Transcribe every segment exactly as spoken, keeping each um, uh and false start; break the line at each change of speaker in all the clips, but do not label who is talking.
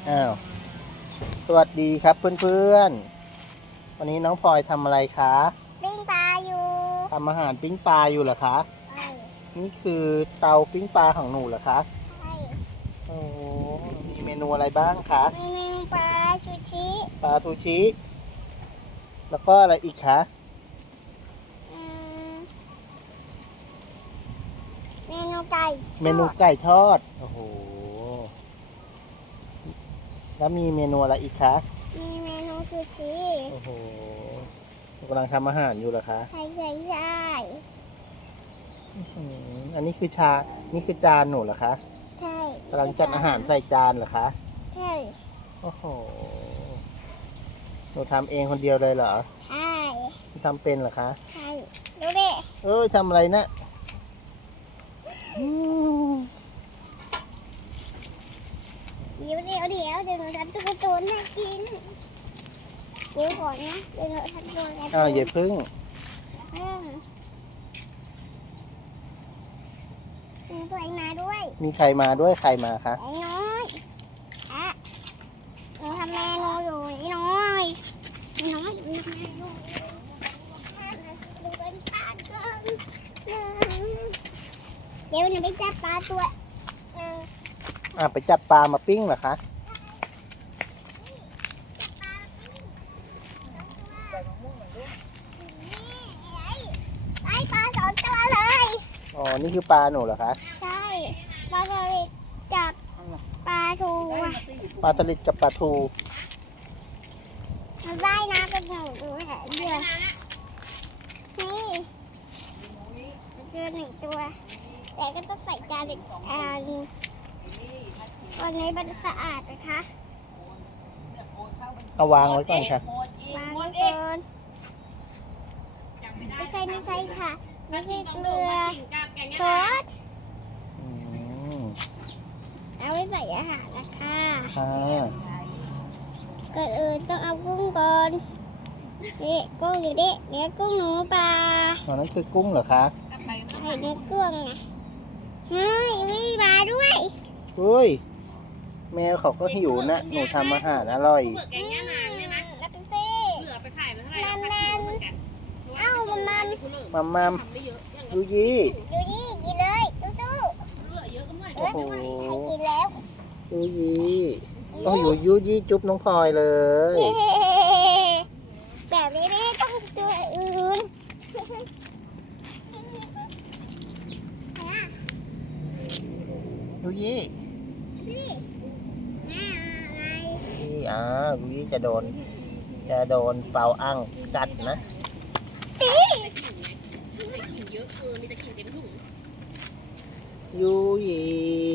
อ้าวสวัสดีครับเพื่อนๆวันนี้น้องพลอยทำอะไรคะ
ปิ้งปลาอยู่
ทำอาหารปิ้งปลาอยู่เหรอคะ
ใช่
นี่คือเตาปิ้งปลาของหนูเหรอคะ
ใช่
โอ้มีเมนูอะไรบ้างคะ
มีเมนูปลาชูชิ
ปลาทูชิแล้วก็อะไรอีกคะ
อืมเมนูไก่
เมนูไก่ทอดโอ้โหแล้วมีเมนูอะไรอีกคะ
มีเมนูชูชิ
โอ้โหกำลังทำอาหารอยู่เหรอคะ
ใช่ใช่ใช่
อันนี้คือชานี่คือจานหนูเหรอคะ
ใช่
กำลังจัดอาหารใส่จานเหรอคะ
ใช่
โอ้โหหนูทำเองคนเดียวเลยเหรอ
ใช่
ทำเป็นเหรอคะ
ใช่ดูดิ
เอ้ยทำอะไรนะ
เดี๋ยวเดี๋ยวเดี๋ยวเดี๋ยวหนูทำตุ๊กตาให้กินเดี๋ยวก่อนนะเดี๋ยวหนูทำตัวกัน
อ้าวอย่าพึ่ง
มีใครมาด้วย
มีใครมาด้วยใครมาคะ
ไอ้น้อยอ่ะหนูทำเมนูอยู่ไอ้น้อยไอ้น้อยหนูทำเมนูดูเป็นปลาเกินเดี๋ยวหนูไปจับปลาตัวหนึ่ง
อ่ะไปจับปลามาปิ้งเหรอคะ
ไอ้ปลาสองตัวเลย
อ๋อนี่คือปลาหนูเหรอคะ
ใช่ปลาสลิดจับปลาทู
ปลาสลิดกับปลาทู
มันว่ายน้ำเป็นหนูดูแหละเดือดนี่เจอหนึ่งตัวแต่ก็ต้องใส่จานอีกอันวันนี้มันสะอาดนะคะ
เอาวางไว้ก่อนค่ะ
วางไว้ก่อนไม่ใช่ไม่ใช่ค่ะไม่ใช่เกลือซอสเอาไว้ใส่อาหารนะคะ
ค่ะ
ก่อนอื่นต้องเอากุ้งก่อนนี่กุ้งอยู่ดิเนื้อกุ้งหนูปลา
อ๋อนั่นคือกุ้งเหรอคะ
ใส่เนื้อกุ้งนะเฮ้ยมีมาด้วย
เฮ้ยแมวเขาก็หิวนะหนูทำอาหารอร่อย
แกงย่านางเนี่ยนะแล้วเป็นซี่เหลือไปขายไปเท่าไหร่มันมันเอ้ามันมัน
มัมมัมยูยี่
ยูยี่กินเลยตู้ตู้เหลือเยอะก็ไม่โอ้โหกินแล้ว
ยูยี่โอ้ยยูยี่จุ๊บน้องพลอยเลย
แบบนี้ไม่ต้องตัวอื่น
ยูยี่
นี่อะไร
นี่อ่ายูยี่จะโดนจะโดนเปาอั้งกัดนะยูยี่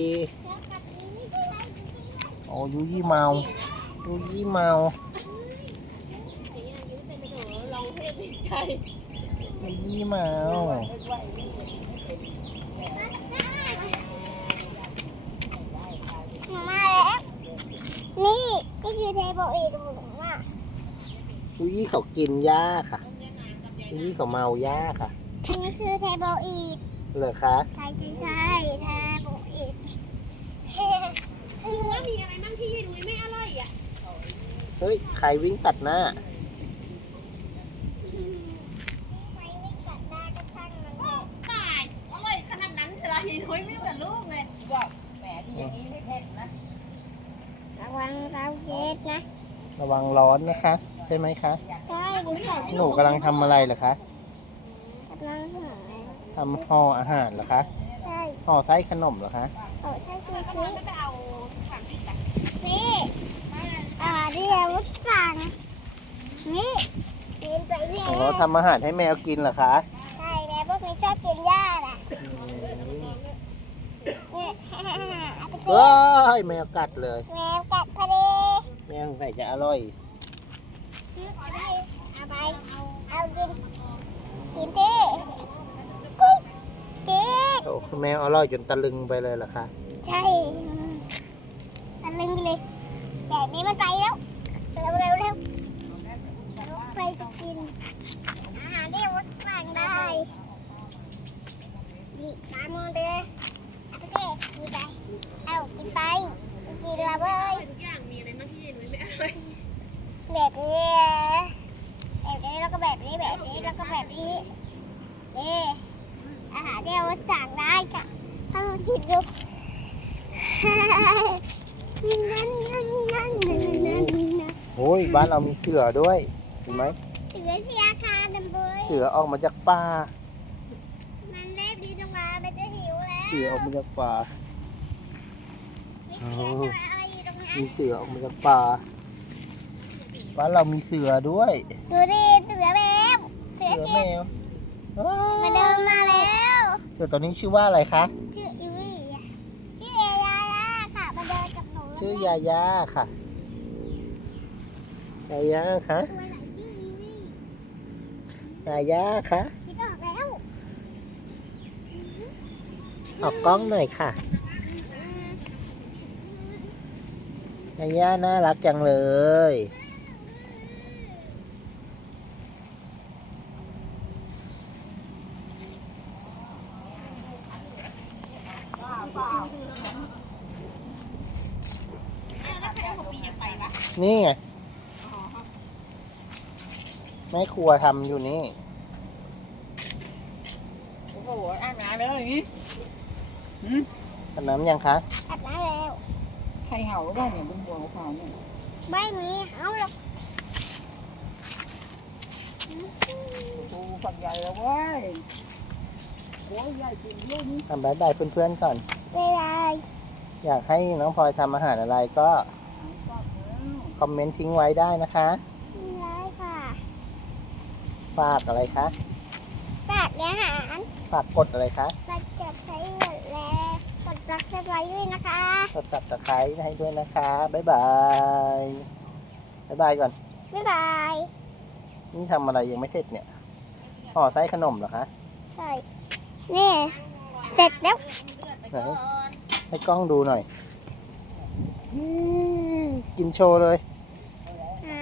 โอ้ยูยี่เมายูยี่เมายูยี่เมา
มาแล้วนี่นี่คือเทเบิลอีดูหนูว่า
ยูยี่เขากินหญ้าค่ะยูยี่เขาเมาหญ้าค่ะ
อันนี้คือเทเบิลอี
เหรอคะ
ใช่ใช่ใช่เทเบิลอีคือว่ามีอะไรบ้างที่ยายดุยไม่อร่อยอ่ะ
เฮ้ยใครวิ่งตัดหน้า
ใครไม่กัดหน้าก็ช่างมัน
ตายอร่อยขนาดนั้นเวลายายดุยไม่เหมือนลูกเลยว่าแหมที่อย่างนี้ไม่เผ็ดนะ
ระวังเราเย็ดนะ
ระวังร้อนนะคะใช่ไหมคะ
ใช่หนูใส่
หนูกำลังทำอะไรเหรอคะ
กำลังหา
ทำห่ออาหารเหรอคะ
ใช่
ห่อไส้ขนมเหรอคะ
โอ้ใช่ชูชีนี่อ่าเรียกว่าสั่งนี่กินไปเรื่อย
โอ้ทำอาหารให้แมวกินเหรอคะ
ใช่แม่พวกนี้ชอบกินหญ้าแหละนี่
เฮ้ยแมวกัดเลย
แมวกัดพอดี
แมวใส่จะอร่อย
เอาไปเอากินกินดิกุ้งกิน
โอ้แมวอร่อยจนตะลึงไปเลยเหรอคะ
ใช่ตะลึงไปเลยแต่นี้มันไปแล้วเร็วเร็วเร็วไปจะกินอาหารที่วัดสั่งได้ดีตามมาเลยเอาไปเด็กดีไปเอากินไปกินละเว้ย
ทุกอย่างมีอะไร
เอ๊ะอาหารเดียวสั่งได้ค่ะถ้าลองคิดดูนั่นนั่นนั่นนั่นนั่นนั่น
โอ้ยบ้านเรามีเสือด้วยเห็นไหม
เสือเชียร์คาดัมเบย
เสือออกมาจากป่า
มันเล็บดีลงมามันจะหิวแล้ว
เสือออกมาจากป่า
มีเสือตัวอะไรอยู่ตรงนั้น
มีเสือออกมาจากป่าบ้านเรามีเสือด้วย
ดูดิเสือแมวเสือ
เสือ
เชี
แม
ยร์
วอ้าว
มาเดินมาแล้ว
เสือตัวนี้ชื่อว่าอะไรคะ
ชื่ออีวี่อะชื่อเอยาย่าค่ะมาเดินกับหนู
ชื่อยาย่าค่ะยาย่าคะ
ตัวไหนชื่ออีวี่
ยาย่าคะ
คิดออกแล้ว
ออกกล้องหน่อยค่ะยาย่าน่ารักจังเลย
แล้วใครเอากระปีไปปะ
นี่ไงแม่ครัวทำอยู่นี่
โอ้โหอาบน้ำแล้วอย่างนี้
ทำน้ำยังคะ
อาบน้ำแล้ว
ใครเห่าบ้างเนี่ยบนหัวขาวเนี่ย
ไม่มีเอาหรอก
โอ้ฝักใหญ่แล้วเว้ยโอ้ยใหญ่จริงด้วยนี่
ทำบายบายเพื่อนๆก่อน
เวลา
อยากให้น้องพลอยทำอาหารอะไรก็คอมเมนต์ทิ้งไว้ได้นะคะ
ไม่ได้ค่ะ
ฝากอะไรคะ
ฝากอาหาร
ฝากกดอะไรคะ
เราจะใช้หมดแล้วกดรักสบายด้วยนะคะ
กดตับตะไคร้ให้ด้วยนะคะบ๊ายบายบ๊ายบายก่อน
บ๊ายบาย
นี่ทำอะไรยังไม่เสร็จเนี่ยห่อไส้ขนมเหรอคะ
ใช่นี่เสร็จแล้ว
ไหนให้กล้องดูหน่อยอืมกินโชว์เลย
อ่า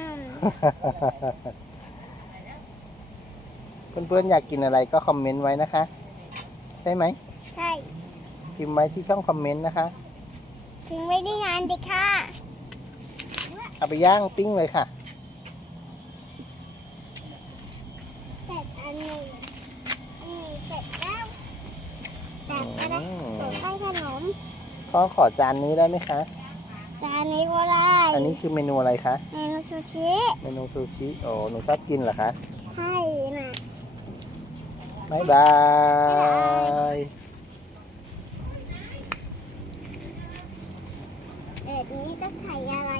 เพื่อนๆอยากกินอะไรก็คอมเมนต์ไว้นะคะ ใช่ไหม
ใช่
พิมพ์ไว้ที่ช่องคอมเมนต์นะคะ
ทิ้งไว้ได้นานดิค่ะ
เอาไปย่างปิ้งเลยค่ะ
เสร็จอันหนึ่งอันหนึ่งเสร็จแล้วแต่ก็ได้
อืม
ส่วนให้ขนม
พ่อขอจานนี้ได้ไหมคะ
จานนี้ก็ได้
อันนี้คือเมนูอะไรคะ
เมนูซูชิ
เมนูซูชิโอ้หนูชอบกินเหรอคะ
ใช่น่ะ
บ๊ายบาย
แบบนี้ก็ใส่อะไร